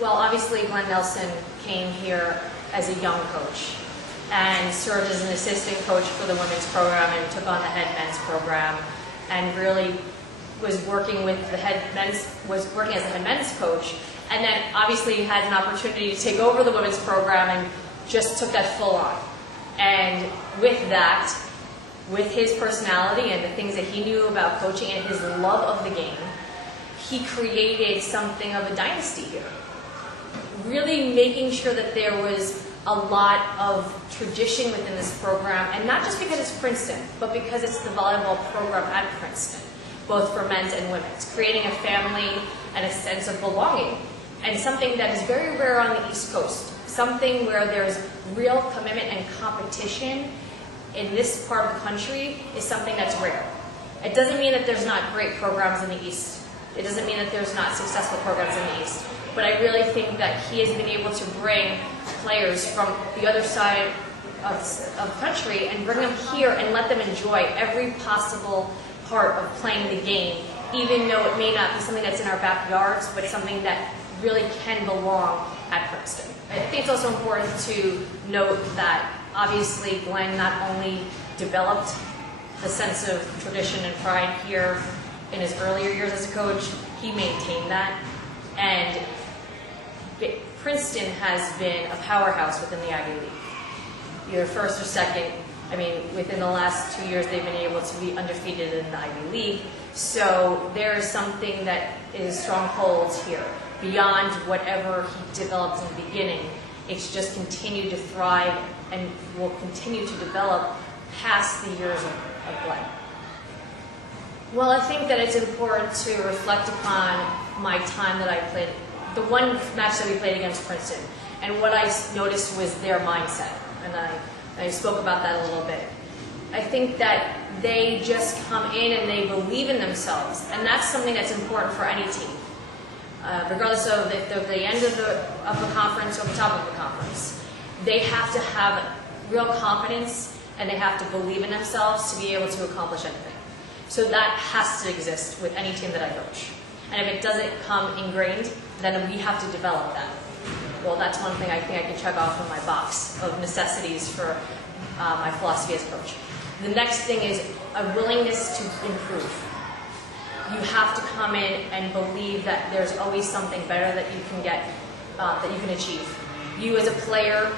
Well, obviously Glenn Nelson came here as a young coach and served as an assistant coach for the women's program and took on the head men's program, and really was working with the working as the head men's coach, and then obviously had an opportunity to take over the women's program and just took that full on. And with that, with his personality and the things that he knew about coaching and his love of the game, he created something of a dynasty here. Really making sure that there was a lot of tradition within this program, and not just because it's Princeton, but because it's the volleyball program at Princeton, both for men's and women's, creating a family and a sense of belonging, and something that is very rare on the East Coast, something where there's real commitment and competition in this part of the country is something that's rare. It doesn't mean that there's not great programs in the East. It doesn't mean that there's not successful programs in the East. But I really think that he has been able to bring players from the other side of the country and bring them here and let them enjoy every possible part of playing the game, even though it may not be something that's in our backyards, but something that really can belong at Princeton. I think it's also important to note that obviously Glenn not only developed the sense of tradition and pride here in his earlier years as a coach, he maintained that. And Princeton has been a powerhouse within the Ivy League. Either first or second. I mean, within the last 2 years, they've been able to be undefeated in the Ivy League. So there is something that is strongholds here. Beyond whatever he developed in the beginning, it's just continued to thrive and will continue to develop past the years of Glenn. Well, I think that it's important to reflect upon my time that I played, the one match that we played against Princeton, and what I noticed was their mindset, and I spoke about that a little bit. I think that they just come in and they believe in themselves, and that's something that's important for any team. Regardless of if they're at the end of the conference or the top of the conference, they have to have real confidence and they have to believe in themselves to be able to accomplish anything. So that has to exist with any team that I coach. And if it doesn't come ingrained, then we have to develop that. Well, that's one thing I think I can check off in my box of necessities for my philosophy as a coach. The next thing is a willingness to improve. You have to come in and believe that there's always something better that you can get, that you can achieve. You as a player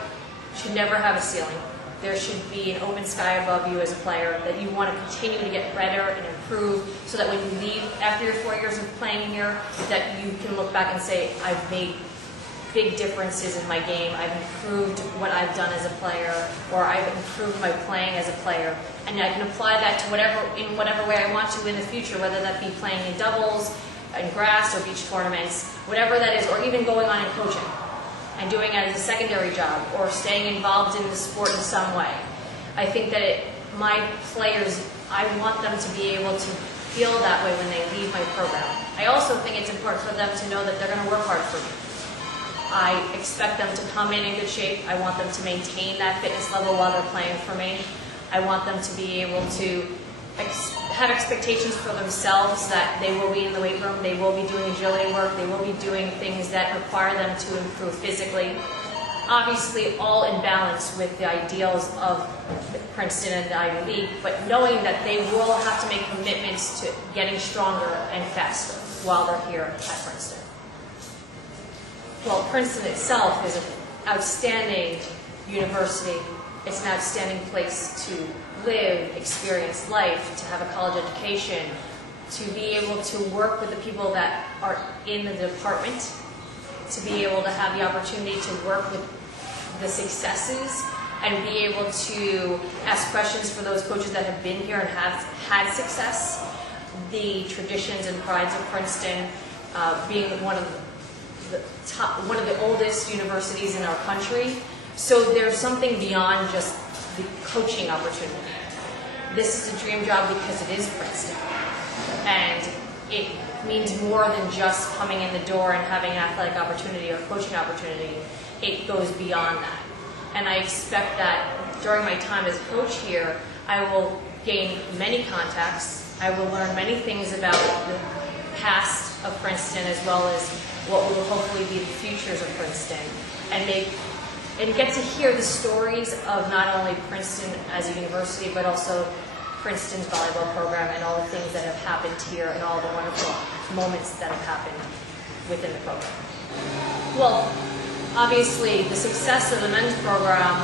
should never have a ceiling. There should be an open sky above you as a player, that you want to continue to get better and improve, so that when you leave after your 4 years of playing here, that you can look back and say, I've made big differences in my game, I've improved what I've done as a player, or I've improved my playing as a player, and I can apply that to in whatever way I want to in the future, whether that be playing in doubles, in grass, or beach tournaments, whatever that is, or even going on and coaching and doing it as a secondary job, or staying involved in the sport in some way. I think that my players, I want them to be able to feel that way when they leave my program. I also think it's important for them to know that they're going to work hard for me. I expect them to come in good shape. I want them to maintain that fitness level while they're playing for me. I want them to be able to have expectations for themselves that they will be in the weight room, they will be doing agility work, they will be doing things that require them to improve physically. Obviously, all in balance with the ideals of Princeton and the Ivy League, but knowing that they will have to make commitments to getting stronger and faster while they're here at Princeton. Well, Princeton itself is an outstanding university. It's an outstanding place to live, experience life, to have a college education, to be able to work with the people that are in the department, to be able to have the opportunity to work with the successes and be able to ask questions for those coaches that have been here and have had success. The traditions and prides of Princeton, being one of the oldest universities in our country. So there's something beyond just the coaching opportunity. This is a dream job because it is Princeton. And it means more than just coming in the door and having an athletic opportunity or coaching opportunity. It goes beyond that. And I expect that during my time as a coach here, I will gain many contacts. I will learn many things about the past of Princeton, as well as what will hopefully be the futures of Princeton, and get to hear the stories of not only Princeton as a university, but also Princeton's volleyball program and all the things that have happened here and all the wonderful moments that have happened within the program. Well, obviously, the success of the men's program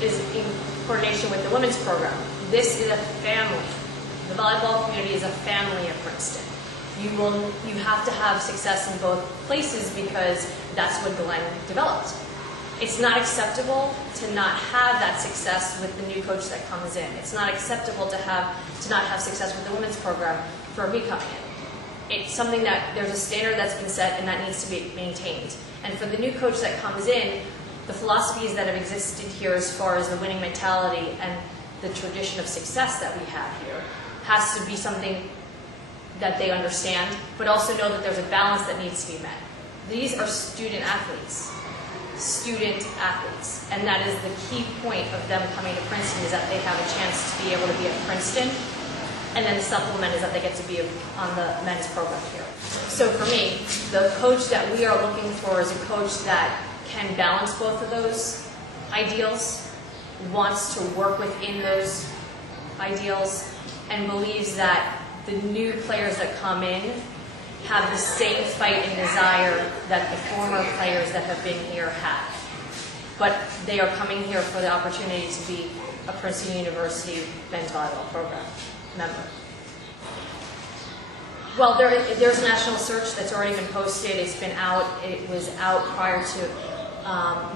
is in coordination with the women's program. This is a family. The volleyball community is a family at Princeton. You have to have success in both places because that's what Glenn developed. It's not acceptable to not have that success with the new coach that comes in. It's not acceptable to not have success with the women's program for me coming in. It's something that there's a standard that's been set and that needs to be maintained. And for the new coach that comes in, the philosophies that have existed here as far as the winning mentality and the tradition of success that we have here has to be something that they understand, but also know that there's a balance that needs to be met. These are student athletes, and that is the key point of them coming to Princeton, is that they have a chance to be able to be at Princeton, and then the supplement is that they get to be on the men's program here. So for me, the coach that we are looking for is a coach that can balance both of those ideals, wants to work within those ideals, and believes that the new players that come in have the same fight and desire that the former players that have been here have. But they are coming here for the opportunity to be a Princeton University men's volleyball program member. Well, there's a national search that's already been posted. It's been out. It was out prior to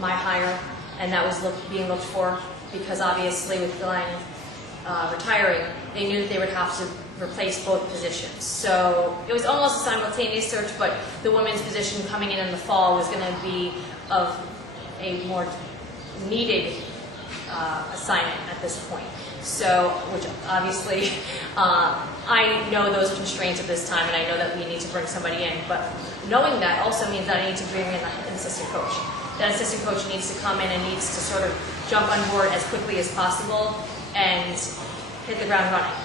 my hire, and that was being looked for because obviously with Glenn retiring, they knew that they would have to replace both positions. So it was almost a simultaneous search, but the women's position coming in the fall was going to be of a more needed assignment at this point. So, which obviously, I know those constraints at this time, and I know that we need to bring somebody in, but knowing that also means that I need to bring in an assistant coach. That assistant coach needs to come in and needs to sort of jump on board as quickly as possible and hit the ground running.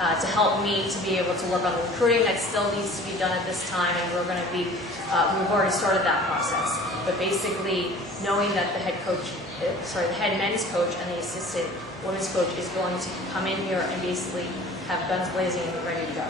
To help me to be able to work on the recruiting that still needs to be done at this time, and we're going to be, we've already started that process. But basically, knowing that the the head men's coach and the assistant women's coach is going to come in here and basically have guns blazing and be ready to go.